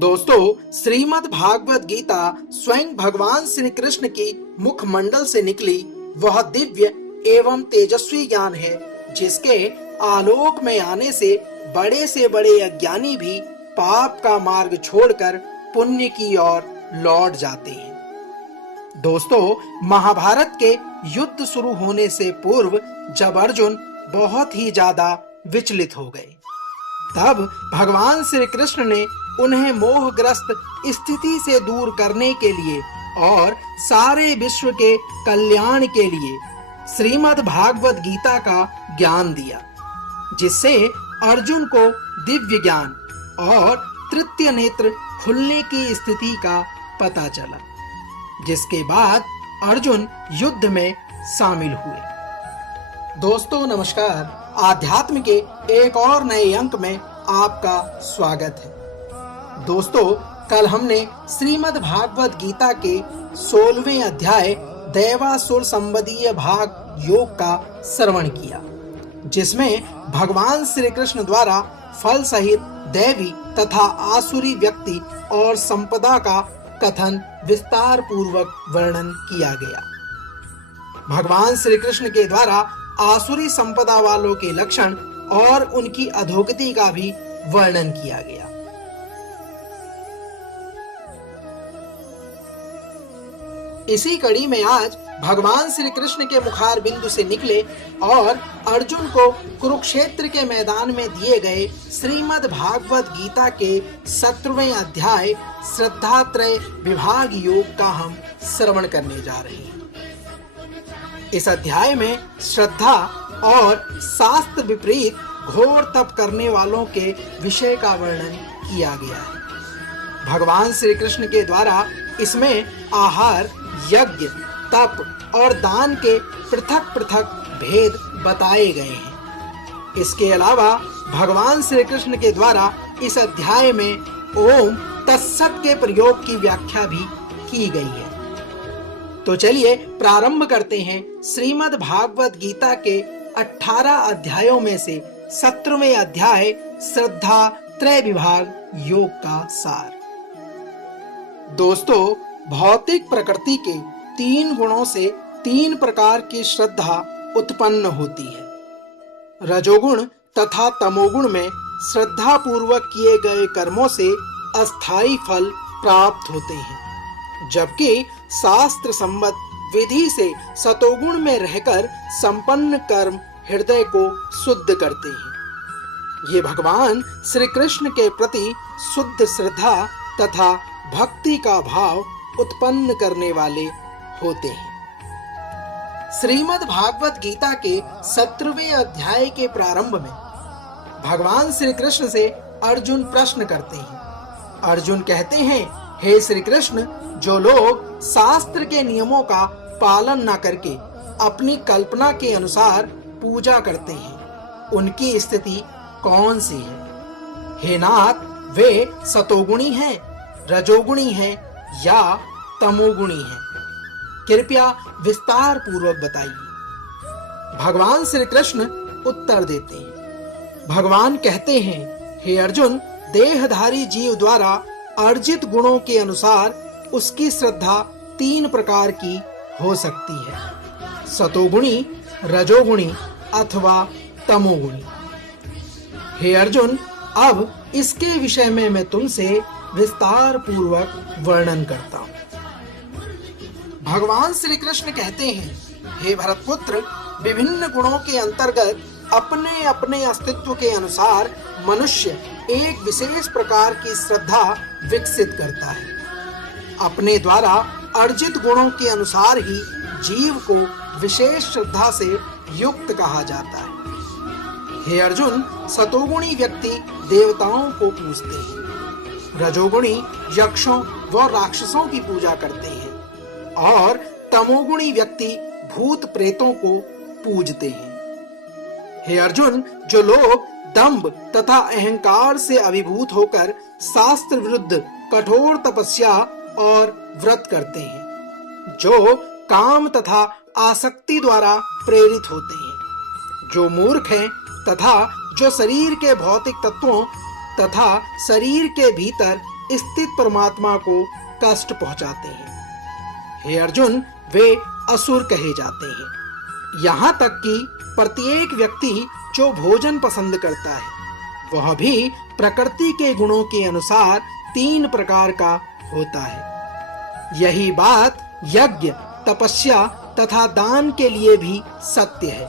दोस्तों, श्रीमद् भागवत गीता स्वयं भगवान श्री कृष्ण की मुखमंडल से निकली वह दिव्य एवं तेजस्वी ज्ञान है, जिसके आलोक में आने से बड़े अज्ञानी भी पाप का मार्ग छोड़कर पुण्य की ओर लौट जाते हैं। दोस्तों, महाभारत के युद्ध शुरू होने से पूर्व जब अर्जुन बहुत ही ज्यादा विचलित हो गए, तब भगवान श्री कृष्ण ने उन्हें मोहग्रस्त स्थिति से दूर करने के लिए और सारे विश्व के कल्याण के लिए श्रीमद् भागवत गीता का ज्ञान दिया, जिससे अर्जुन को दिव्य ज्ञान और तृतीय नेत्र खुलने की स्थिति का पता चला, जिसके बाद अर्जुन युद्ध में शामिल हुए। दोस्तों नमस्कार, आध्यात्म के एक और नए अंक में आपका स्वागत है। दोस्तों, कल हमने श्रीमद् भागवत गीता के 16वें अध्याय दैवासुर संबंधीय भाग योग का श्रवण किया, जिसमें भगवान श्री कृष्ण द्वारा फल सहित दैवी तथा आसुरी व्यक्ति और संपदा का कथन विस्तार पूर्वक वर्णन किया गया। भगवान श्री कृष्ण के द्वारा आसुरी संपदा वालों के लक्षण और उनकी अधोगति का भी वर्णन किया गया। इसी कड़ी में आज भगवान श्री कृष्ण के मुखार बिंदु से निकले और अर्जुन को कुरुक्षेत्र के मैदान में दिए गए श्रीमद् भागवत गीता के 17वें अध्याय श्रद्धात्रय विभाग योग का हम श्रवण करने जा रहे हैं। इस अध्याय में श्रद्धा और शास्त्र विपरीत घोर तप करने वालों के विषय का वर्णन किया गया है। भगवान श्री कृष्ण के द्वारा इसमें आहार, यज्ञ, तप और दान के पृथक पृथक भेद बताए गए हैं। इसके अलावा भगवान श्री कृष्ण के द्वारा इस अध्याय में ओम तत्सत के प्रयोग की व्याख्या भी की गई है। तो चलिए प्रारंभ करते हैं श्रीमद् भागवत गीता के 18 अध्यायों में से 17वें अध्याय श्रद्धा त्रय विभाग योग का सार। दोस्तों, भौतिक प्रकृति के 3 गुणों से 3 प्रकार की श्रद्धा उत्पन्न होती है। रजोगुण तथा तमोगुण में श्रद्धा पूर्वक किए गए कर्मों से अस्थायी फल प्राप्त होते हैं, जबकि शास्त्र सम्मत विधि से सतोगुण में रहकर संपन्न कर्म हृदय को शुद्ध करते हैं। ये भगवान श्री कृष्ण के प्रति शुद्ध श्रद्धा तथा भक्ति का भाव उत्पन्न करने वाले होते हैं। श्रीमद् भागवत गीता के 17वें अध्याय के प्रारंभ में भगवान श्री कृष्ण से अर्जुन प्रश्न करते हैं। अर्जुन कहते हैं, हे श्री कृष्ण, जो लोग शास्त्र के नियमों का पालन न करके अपनी कल्पना के अनुसार पूजा करते हैं, उनकी स्थिति कौन सी है? हे नाथ, वे सतोगुणी हैं, रजोगुणी हैं या तमोगुणी हैं? कृपया विस्तार पूर्वक बताइए। भगवान श्री कृष्ण उत्तर देते हैं। भगवान कहते हैं, हे अर्जुन, देहधारी जीव द्वारा अर्जित गुणों के अनुसार उसकी श्रद्धा 3 प्रकार की हो सकती है: सतोगुणी, रजोगुणी अथवा तमोगुणी। हे अर्जुन, अब इसके विषय में मैं तुमसे विस्तार पूर्वक वर्णन करता हूँ। भगवान श्री कृष्ण कहते हैं, हे भरतपुत्र, विभिन्न गुणों के अंतर्गत अपने अपने अस्तित्व के अनुसार मनुष्य एक विशेष प्रकार की श्रद्धा विकसित करता है। अपने द्वारा अर्जित गुणों के अनुसार ही जीव को विशेष श्रद्धा से युक्त कहा जाता है। हे अर्जुन, सतोगुणी व्यक्ति देवताओं को पूजते हैं, रजोगुणी यक्षों व राक्षसों की पूजा करते हैं और तमोगुणी व्यक्ति भूत प्रेतों को पूजते हैं। हे अर्जुन, जो लोग दंभ तथा अहंकार से अभिभूत होकर शास्त्र विरुद्ध कठोर तपस्या और व्रत करते हैं, जो काम तथा आसक्ति द्वारा प्रेरित होते हैं, जो मूर्ख हैं तथा जो शरीर के भौतिक तत्वों तथा शरीर के भीतर स्थित परमात्मा को कष्ट पहुंचाते हैं। हे अर्जुन, वे असुर कहे जाते हैं। यहाँ तक कि प्रत्येक व्यक्ति जो भोजन पसंद करता है वह भी प्रकृति के गुणों के अनुसार 3 प्रकार का होता है। यही बात यज्ञ, तपस्या तथा दान के लिए भी सत्य है।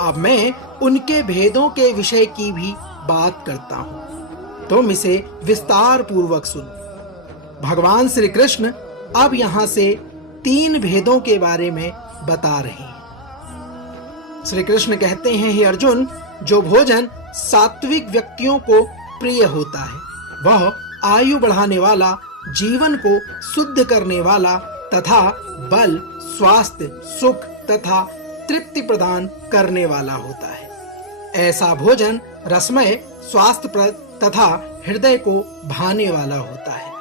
अब मैं उनके भेदों के विषय की भी बात करता हूँ, तुम इसे विस्तार पूर्वक सुनो। भगवान श्री कृष्ण अब यहाँ से 3 भेदों के बारे में बता रहे हैं। श्री कृष्ण कहते हैं, हे अर्जुन, जो भोजन सात्विक व्यक्तियों को प्रिय होता है वह आयु बढ़ाने वाला, जीवन को शुद्ध करने वाला तथा बल, स्वास्थ्य, सुख तथा तृप्ति प्रदान करने वाला होता है। ऐसा भोजन रसमय, स्वास्थ्यप्रद तथा हृदय को भाने वाला होता है।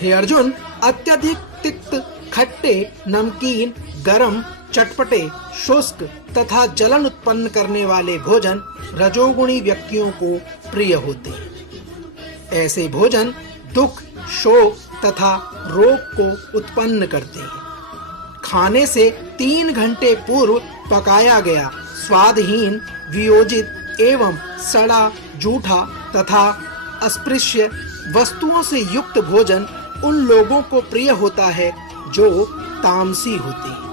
हे अर्जुन, अत्यधिक तिक्त, खट्टे, नमकीन, गरम, चटपटे, शुष्क तथा जलन उत्पन्न करने वाले भोजन रजोगुणी व्यक्तियों को प्रिय होते हैं। ऐसे भोजन दुख, शोक तथा रोग को उत्पन्न करते हैं। खाने से 3 घंटे पूर्व पकाया गया, स्वादहीन, वियोजित एवं सड़ा, जूठा तथा अस्पृश्य वस्तुओं से युक्त भोजन उन लोगों को प्रिय होता है जो तामसी होते हैं।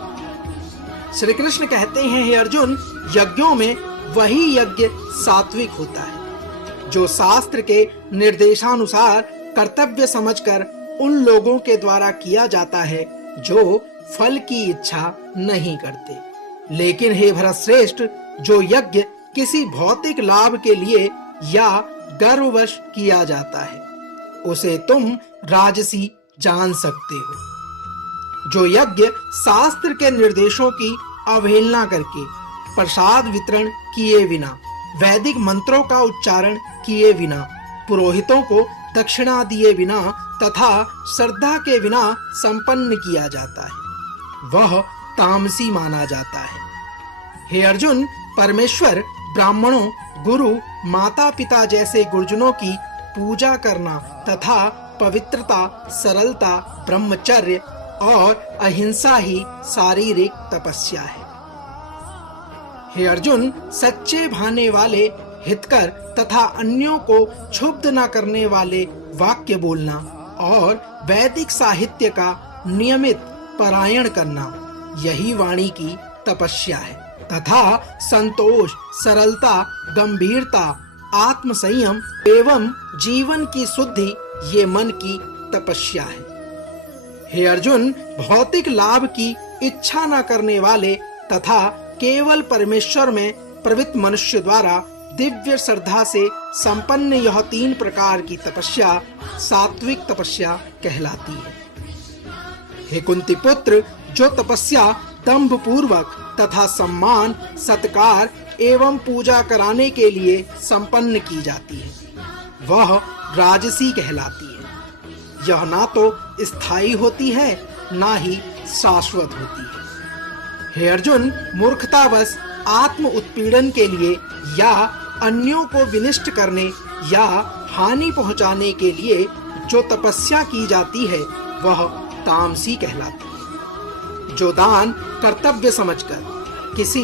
श्री कृष्ण कहते हैं, हे अर्जुन, यज्ञों में वही यज्ञ सात्विक होता है जो शास्त्र के निर्देशानुसार कर्तव्य समझकर उन लोगों के द्वारा किया जाता है जो फल की इच्छा नहीं करते। लेकिन हे भरतश्रेष्ठ, जो यज्ञ किसी भौतिक लाभ के लिए या गर्ववश किया जाता है उसे तुम राजसी जान सकते हो। जो यज्ञ शास्त्र के निर्देशों की अवहेलना करके, प्रसाद वितरण किए बिना, वैदिक मंत्रों का उच्चारण किए बिना, पुरोहितों को दक्षिणा दिए बिना तथा श्रद्धा के बिना संपन्न किया जाता है वह तामसी माना जाता है। हे अर्जुन, परमेश्वर, ब्राह्मणों, गुरु, माता पिता जैसे गुरुजनों की पूजा करना तथा पवित्रता, सरलता, ब्रह्मचर्य और अहिंसा ही शारीरिक तपस्या है। हे अर्जुन, सच्चे भाने वाले, हितकर तथा अन्यों को क्षुब्ध न करने वाले वाक्य बोलना और वैदिक साहित्य का नियमित पारायण करना यही वाणी की तपस्या है तथा संतोष, सरलता, गंभीरता, आत्म संयम एवं जीवन की शुद्धि ये मन की तपस्या है। हे अर्जुन, भौतिक लाभ की इच्छा न करने वाले तथा केवल परमेश्वर में प्रवृत्त मनुष्य द्वारा दिव्य श्रद्धा से संपन्न यह 3 प्रकार की तपस्या सात्विक तपस्या कहलाती है। हे कुंती पुत्र, जो तपस्या दंभ पूर्वक तथा सम्मान, सत्कार एवं पूजा कराने के लिए संपन्न की जाती है वह राजसी कहलाती है। यह ना तो स्थायी होती है ना ही शाश्वत होती है। हे अर्जुन, मूर्खतावश आत्म उत्पीड़न के लिए या अन्यों को विनिष्ट करने या हानि पहुंचाने के लिए जो तपस्या की जाती है वह तामसी कहलाती है। जो दान कर्तव्य समझकर किसी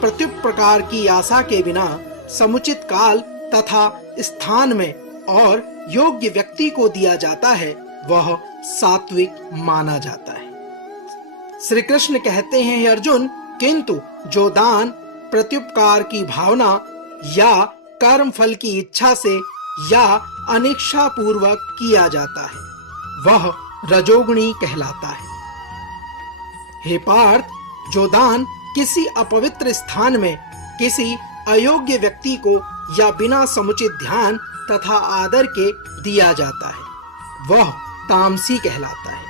प्रत्युपकार की आशा के बिना समुचित काल तथा स्थान में और योग्य व्यक्ति को दिया जाता है वह सात्विक माना जाता है। श्री कृष्ण कहते हैं, हे अर्जुन, किंतु जो दान प्रत्युपकार की भावना या कर्म फल की इच्छा से या अनिच्छा पूर्वक किया जाता है वह रजोगुणी कहलाता है। हे पार्थ, जो दान किसी अपवित्र स्थान में किसी अयोग्य व्यक्ति को या बिना समुचित ध्यान तथा आदर के दिया जाता है वह तामसी कहलाता है।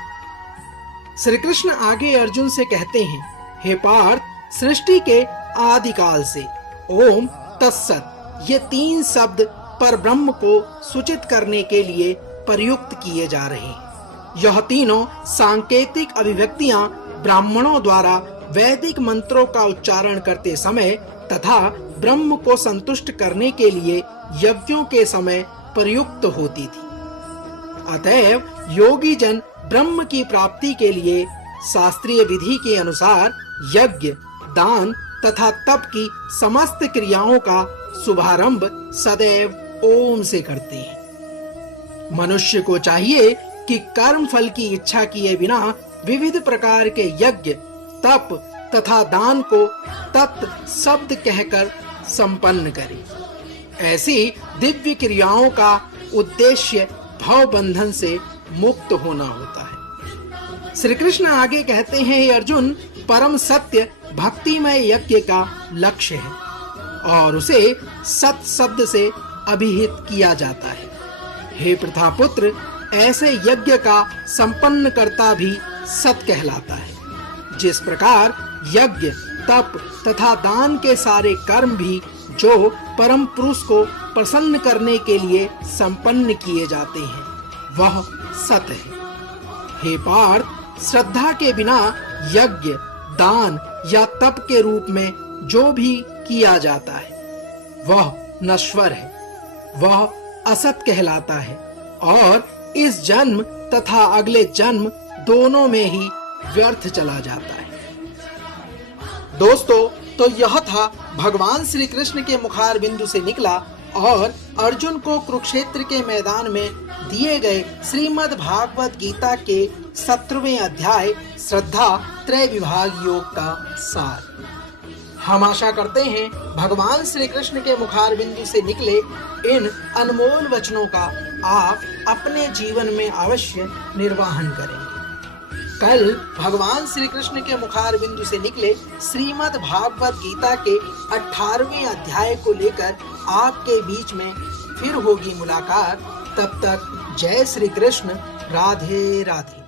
श्री कृष्ण आगे अर्जुन से कहते हैं, हे पार्थ, सृष्टि के आदिकाल से ओम तत्सत ये 3 शब्द पर ब्रह्म को सूचित करने के लिए प्रयुक्त किए जा रहे हैं। यह तीनों सांकेतिक अभिव्यक्तियां ब्राह्मणों द्वारा वैदिक मंत्रों का उच्चारण करते समय तथा ब्रह्म को संतुष्ट करने के लिए यज्ञों के समय प्रयुक्त होती थी। अतएव योगी जन ब्रह्म की प्राप्ति के लिए शास्त्रीय विधि के अनुसार यज्ञ, दान तथा तप की समस्त क्रियाओं का शुभारंभ सदैव ओम से करते हैं। मनुष्य को चाहिए कि कर्म फल की इच्छा किए बिना विविध प्रकार के यज्ञ, तप तथा दान को तत् शब्द कहकर संपन्न करे। ऐसी दिव्य क्रियाओं का उद्देश्य भव बंधन से मुक्त होना होता है। श्री कृष्ण आगे कहते हैं, हे अर्जुन, परम सत्य भक्तिमय यज्ञ का लक्ष्य है और उसे सत शब्द से अभिहित किया जाता है। हे प्रथापुत्र, ऐसे यज्ञ का संपन्न करता भी सत कहलाता है। जिस प्रकार यज्ञ, तप तथा दान के सारे कर्म भी जो परम पुरुष को प्रसन्न करने के लिए संपन्न किए जाते हैं, वह सत है। हे पार्थ, श्रद्धा के बिना यज्ञ, दान या तप के रूप में जो भी किया जाता है वह नश्वर है, वह असत कहलाता है और इस जन्म तथा अगले जन्म दोनों में ही व्यर्थ चला जाता है। दोस्तों, तो यह था भगवान श्री कृष्ण के मुखार बिंदु से निकला और अर्जुन को कुरुक्षेत्र के मैदान में दिए गए श्रीमद् भागवत गीता के 17वें अध्याय श्रद्धा त्रय विभाग योग का सार। हम आशा करते हैं भगवान श्री कृष्ण के मुखार बिंदु से निकले इन अनमोल वचनों का आप अपने जीवन में अवश्य निर्वाहन करेंगे। कल भगवान श्री कृष्ण के मुखार बिंदु से निकले श्रीमद् भागवत गीता के 18वें अध्याय को लेकर आपके बीच में फिर होगी मुलाकात। तब तक जय श्री कृष्ण, राधे राधे।